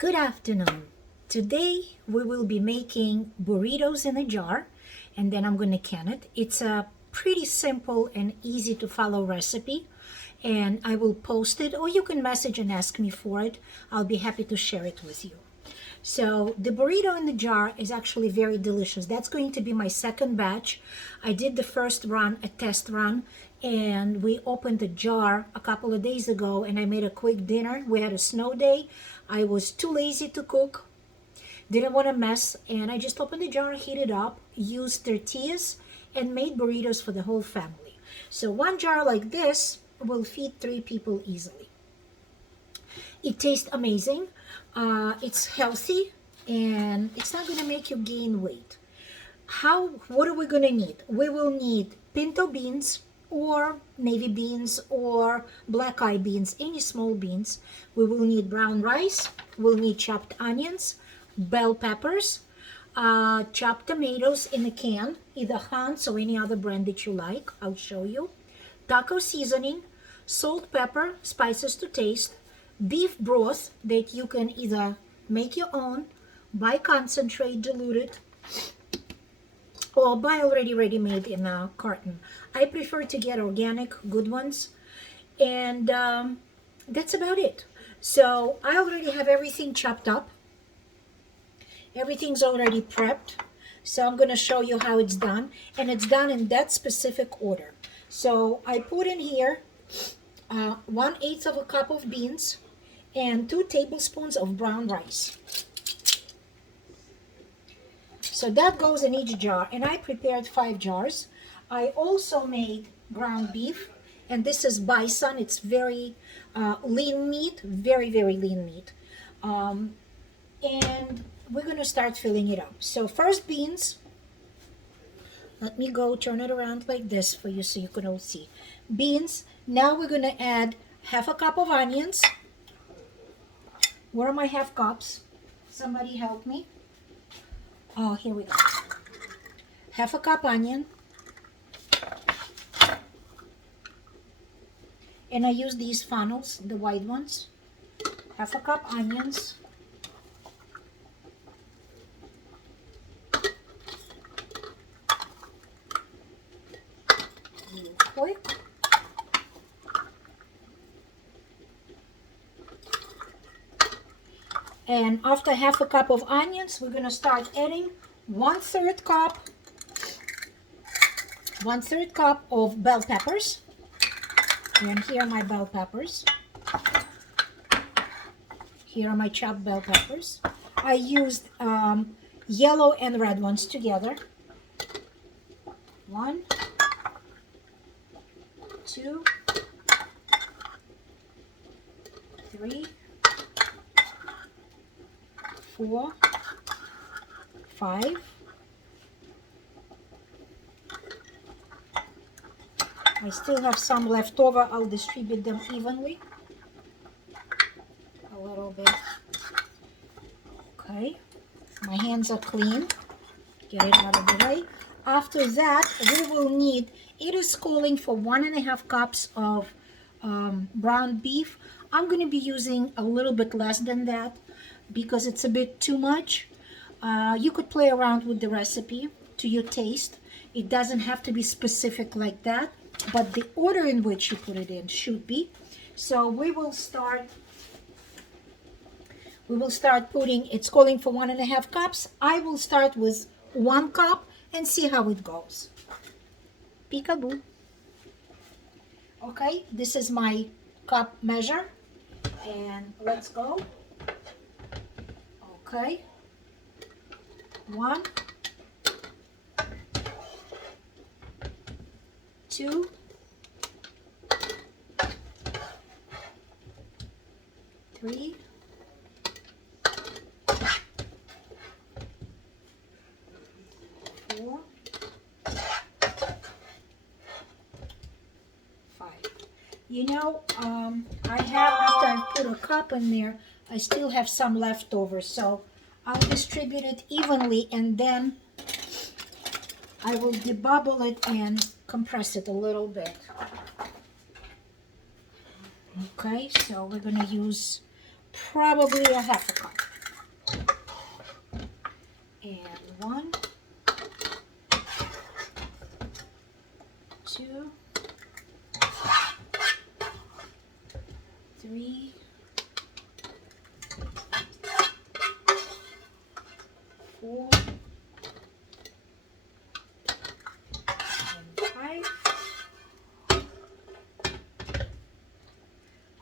Good afternoon. Today we will be making burritos in a jar and then I'm going to can it. It's a pretty simple and easy to follow recipe and I will post it or you can message and ask me for it. I'll be happy to share it with you. So the burrito in the jar is actually very delicious. That's going to be my second batch. I did the first run, a test run, and we opened the jar a couple of days ago and I made a quick dinner. We had a snow day. I was too lazy to cook, didn't want to mess, and I just opened the jar, heated up, used tortillas, and made burritos for the whole family. So one jar like this will feed 3 people easily. It tastes amazing. It's healthy and it's not going to make you gain weight. What are we going to need? We will need pinto beans or navy beans or black eye beans, any small beans. We will need brown rice. We'll need chopped onions, bell peppers, chopped tomatoes in a can, either Hans or any other brand that you like. I'll show you. Taco seasoning, salt, pepper, spices to taste, beef broth that you can either make your own, buy concentrate, diluted, or buy already ready-made in a carton. I prefer to get organic, good ones, and that's about it. So I already have everything chopped up. Everything's already prepped. So I'm going to show you how it's done, and it's done in that specific order. So I put in here 1/8 of a cup of beans and 2 tablespoons of brown rice. So that goes in each jar, and I prepared 5 jars. I also made ground beef, and this is bison. It's very lean meat, very lean meat. And we're going to start filling it up. So first beans. Let me go turn it around like this for you so you can all see. Beans. Now we're going to add 1/2 cup of onions. Where are my 1/2 cups? Somebody help me. Oh, here we go. 1/2 cup onion. And I use these funnels, the white ones. 1/2 cup onions. Real quick. And after 1/2 cup of onions, we're going to start adding 1/3 cup of bell peppers. And here are my bell peppers. Here are my chopped bell peppers. I used yellow and red ones together. 1, 2, 3, 4, 5. I still have some left over. I'll distribute them evenly. A little bit. Okay. My hands are clean. Get it out of the way. After that, we will need, it is calling for 1.5 cups of ground beef. I'm going to be using a little bit less than that because it's a bit too much. You could play around with the recipe to your taste. It doesn't have to be specific like that, but the order in which you put it in should be. So we will start putting, it's calling for 1.5 cups. I will start with 1 cup and see how it goes. Peekaboo. Okay, this is my cup measure, and let's go. Okay, 1, 2, 3, 4, 5. You know, I have, after I put a cup in there, I still have some left over, so I'll distribute it evenly and then I will debubble it and compress it a little bit. Okay, so we're going to use probably a 1/2 cup. And 1, 2, 3, 4, and 5.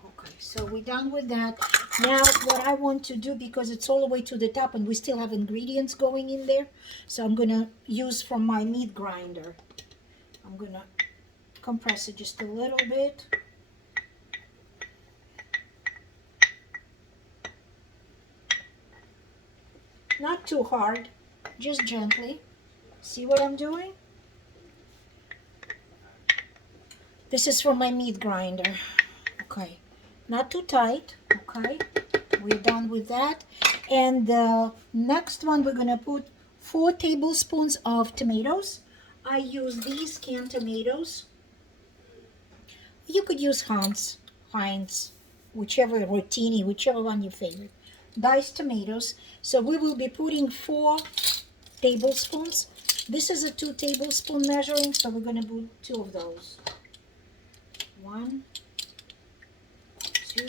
Okay, so we're done with that. Now what I want to do, because it's all the way to the top and we still have ingredients going in there, so I'm gonna use from my meat grinder. I'm gonna compress it just a little bit. Not too hard, just gently. See what I'm doing? This is from my meat grinder. Okay, not too tight. Okay, we're done with that. And the next one, we're gonna put 4 tablespoons of tomatoes. I use these canned tomatoes. You could use Heinz, whichever, rotini, whichever one you favorite. Diced tomatoes. So we will be putting 4 tablespoons. This is a 2 tablespoon measuring, so we're gonna put 2 of those. 1, 2.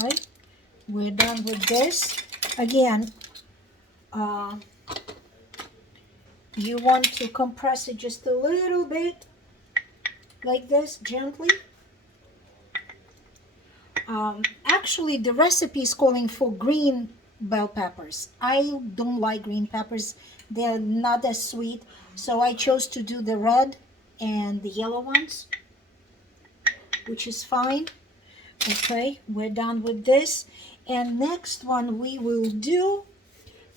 Okay, we're done with this. Again, you want to compress it just a little bit, like this, gently. Actually, the recipe is calling for green bell peppers. I don't like green peppers. They're not as sweet, so I chose to do the red and the yellow ones, which is fine. Okay, we're done with this. And next one we will do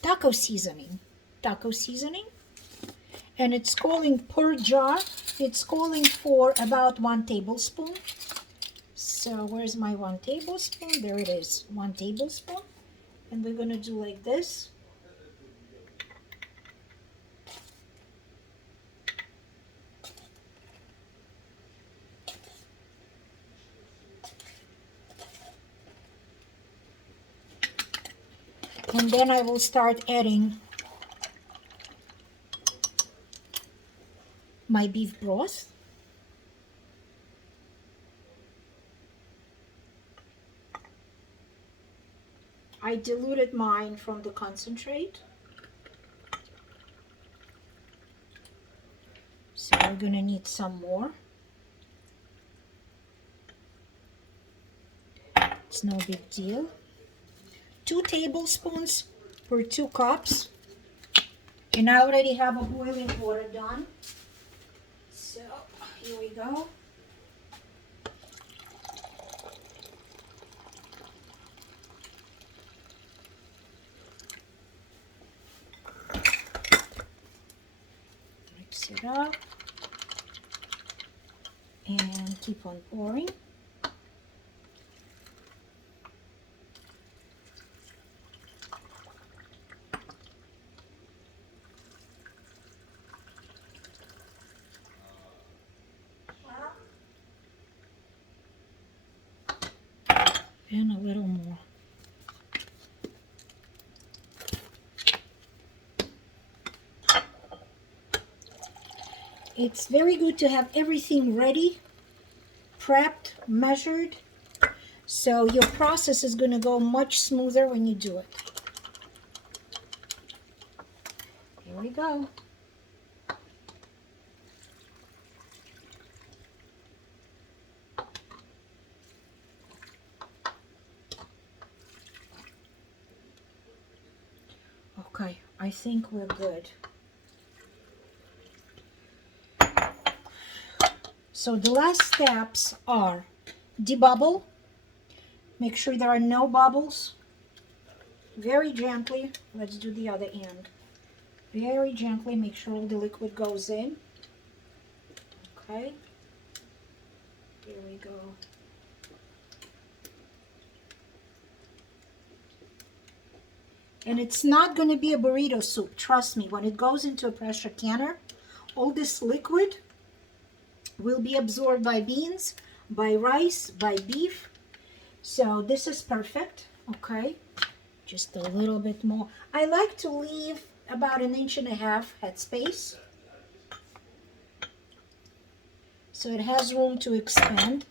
taco seasoning. Taco seasoning. And it's calling per jar. It's calling for about 1 tablespoon. So where's my 1 tablespoon? There it is, 1 tablespoon. And we're gonna do like this. And then I will start adding my beef broth. I diluted mine from the concentrate. So we're gonna need some more. It's no big deal. 2 tablespoons per 2 cups. And I already have a boiling water done. So here we go. Mix it up and keep on pouring. And a little more. It's very good to have everything ready, prepped, measured, so your process is going to go much smoother when you do it. Here we go. Okay, I think we're good. So the last steps are debubble. Make sure there are no bubbles. very gently. Let's do the other end. Very gently, make sure all the liquid goes in. Okay, here we go. And it's not going to be a burrito soup, trust me. When it goes into a pressure canner, all this liquid will be absorbed by beans, by rice, by beef. So this is perfect. Okay, just a little bit more. I like to leave about 1.5 inches head space, so it has room to expand.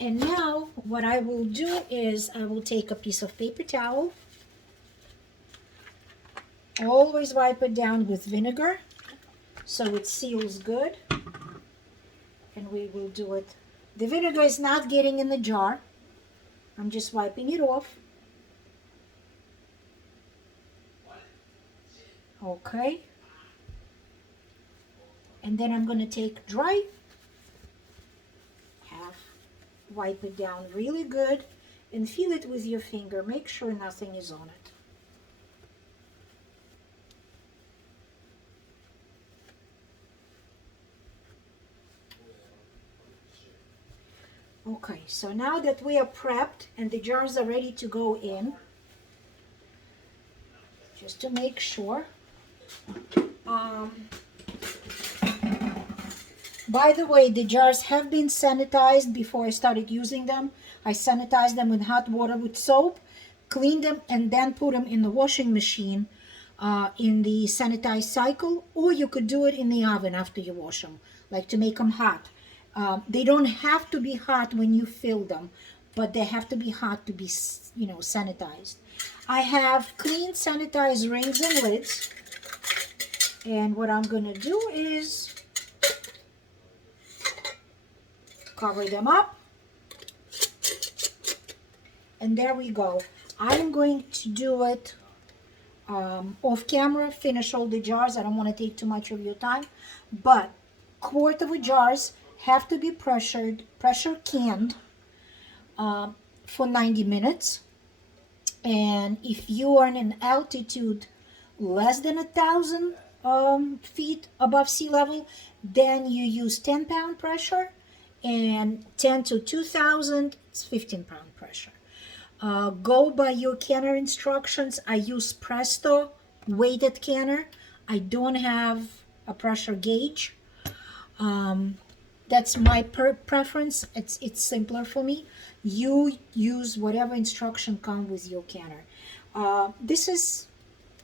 And now what I will do is I will take a piece of paper towel, always wipe it down with vinegar so it seals good, and we will do it. The vinegar is not getting in the jar. I'm just wiping it off. Okay. And then I'm going to take dry half, wipe it down really good, and feel it with your finger. Make sure nothing is on it. Okay, so now that we are prepped and the jars are ready to go in, just to make sure. By the way, the jars have been sanitized before I started using them. I sanitized them with hot water with soap, cleaned them, and then put them in the washing machine in the sanitized cycle, or you could do it in the oven after you wash them, like to make them hot. They don't have to be hot when you fill them, but they have to be hot to be, sanitized. I have clean sanitized rings and lids, and what I'm going to do is cover them up, and there we go. I'm going to do it off camera, finish all the jars. I don't want to take too much of your time, but quart of jars have to be pressure canned for 90 minutes. And if you are in an altitude less than 1,000 feet above sea level, then you use 10-pound pressure, and 10 to 2,000, it's 15-pound pressure. Go by your canner instructions. I use Presto weighted canner. I don't have a pressure gauge. That's my preference. It's simpler for me. You use whatever instruction come with your canner. This is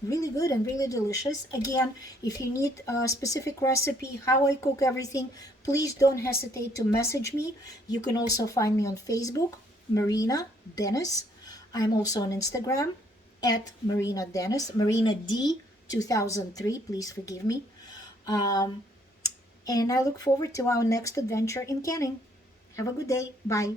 really good and really delicious. Again, if you need a specific recipe, how I cook everything, please don't hesitate to message me. You can also find me on Facebook, Marina Dennis. I'm also on Instagram at Marina Dennis, Marina D 2003, please forgive me. And I look forward to our next adventure in canning. Have a good day. Bye.